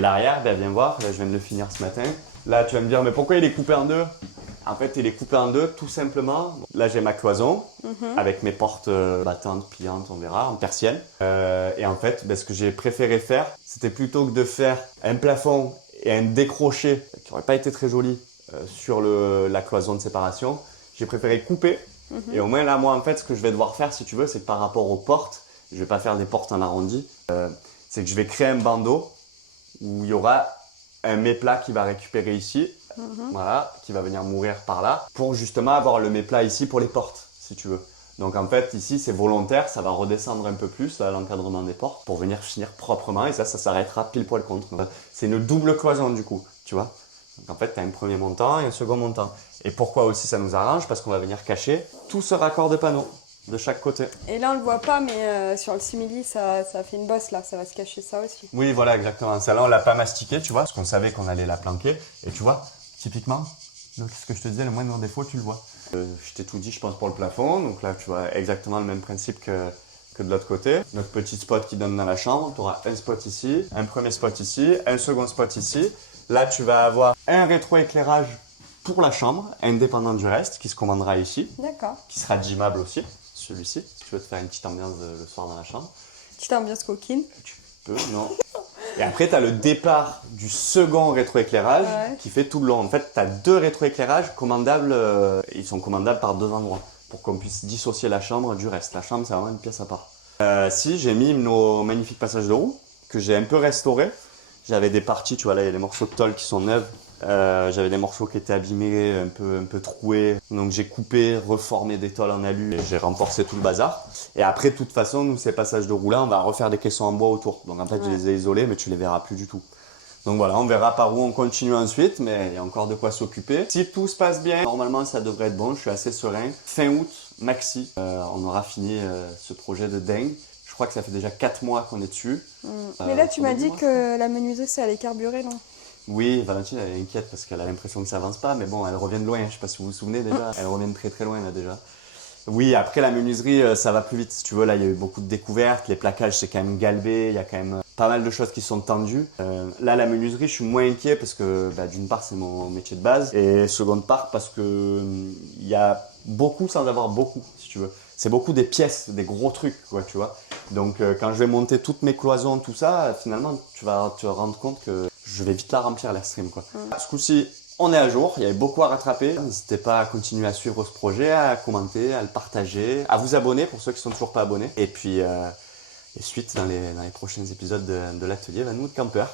L'arrière, ben, viens voir, là, je viens de le finir ce matin. Là, tu vas me dire, mais pourquoi il est coupé en deux? En fait, il est coupé en deux tout simplement. Là, j'ai ma cloison avec mes portes battantes, pliantes, on verra, en persienne. Et en fait, ben, ce que j'ai préféré faire, c'était plutôt que de faire un plafond et un décroché qui n'aurait pas été très joli sur la cloison de séparation, j'ai préféré couper. Et au moins là, moi, en fait, ce que je vais devoir faire, si tu veux, c'est que par rapport aux portes, je ne vais pas faire des portes en arrondi, c'est que je vais créer un bandeau où il y aura un méplat qui va récupérer ici, voilà, qui va venir mourir par là, pour justement avoir le méplat ici pour les portes, si tu veux. Donc en fait, ici, c'est volontaire, ça va redescendre un peu plus, là, l'encadrement des portes, pour venir finir proprement, et ça s'arrêtera pile poil contre. C'est une double cloison du coup, tu vois. Donc en fait, tu as un premier montant et un second montant. Et pourquoi aussi ça nous arrange? Parce qu'on va venir cacher tout ce raccord de panneaux de chaque côté. Et là, on le voit pas, mais sur le simili, ça fait une bosse là, ça va se cacher ça aussi. Oui, voilà, exactement. Celle-là, on l'a pas mastiqué, tu vois, parce qu'on savait qu'on allait la planquer. Et tu vois, typiquement, donc, ce que je te disais, le moindre défaut, tu le vois. Je t'ai tout dit, je pense, pour le plafond. Donc là, tu vois exactement le même principe que de l'autre côté. Notre petit spot qui donne dans la chambre, tu auras un spot ici, un premier spot ici, un second spot ici. Là, tu vas avoir un rétroéclairage pour la chambre, indépendant du reste, qui se commandera ici. D'accord. Qui sera dimmable aussi, celui-ci, si tu veux te faire une petite ambiance le soir dans la chambre. Petite ambiance coquine. Tu peux, non. Et après, tu as le départ du second rétroéclairage qui fait tout le long. En fait, tu as deux rétroéclairages commandables, ils sont commandables par deux endroits pour qu'on puisse dissocier la chambre du reste. La chambre, c'est vraiment une pièce à part. Si, j'ai mis nos magnifiques passages de roue que j'ai un peu restaurés. J'avais des parties, tu vois, là, il y a les morceaux de tôle qui sont neufs. J'avais des morceaux qui étaient abîmés, un peu troués. Donc j'ai coupé, reformé des tôles en alu et j'ai renforcé tout le bazar. Et après, de toute façon, nous, ces passages de roue là, on va refaire des caissons en bois autour. Donc en fait, je les ai isolés, mais tu les verras plus du tout. Donc voilà, on verra par où on continue ensuite, mais il y a encore de quoi s'occuper. Si tout se passe bien, normalement, ça devrait être bon. Je suis assez serein. Fin août, maxi, on aura fini ce projet de dingue. Je crois que ça fait déjà 4 mois qu'on est dessus. Mais là, tu m'as dit que la menuiserie, ça allait carburer, non? Oui, Valentine, elle est inquiète parce qu'elle a l'impression que ça avance pas, mais bon, elle revient de loin, je ne sais pas si vous vous souvenez déjà, elle revient de très très loin là déjà. Oui, après la menuiserie, ça va plus vite. Si tu veux, là, il y a eu beaucoup de découvertes, les plaquages, c'est quand même galbé, il y a quand même pas mal de choses qui sont tendues. Là, la menuiserie, je suis moins inquiet parce que d'une part, c'est mon métier de base, et seconde part, parce que il y a beaucoup sans avoir beaucoup, si tu veux. C'est beaucoup des pièces, des gros trucs, quoi, tu vois. Donc, quand je vais monter toutes mes cloisons, tout ça, finalement, tu vas te rendre compte que je vais vite la remplir, l'airstream, quoi. Ce coup-ci, on est à jour, il y avait beaucoup à rattraper. N'hésitez pas à continuer à suivre ce projet, à commenter, à le partager, à vous abonner pour ceux qui ne sont toujours pas abonnés. Et puis, suite dans les prochains épisodes de l'atelier Van Mood Camper.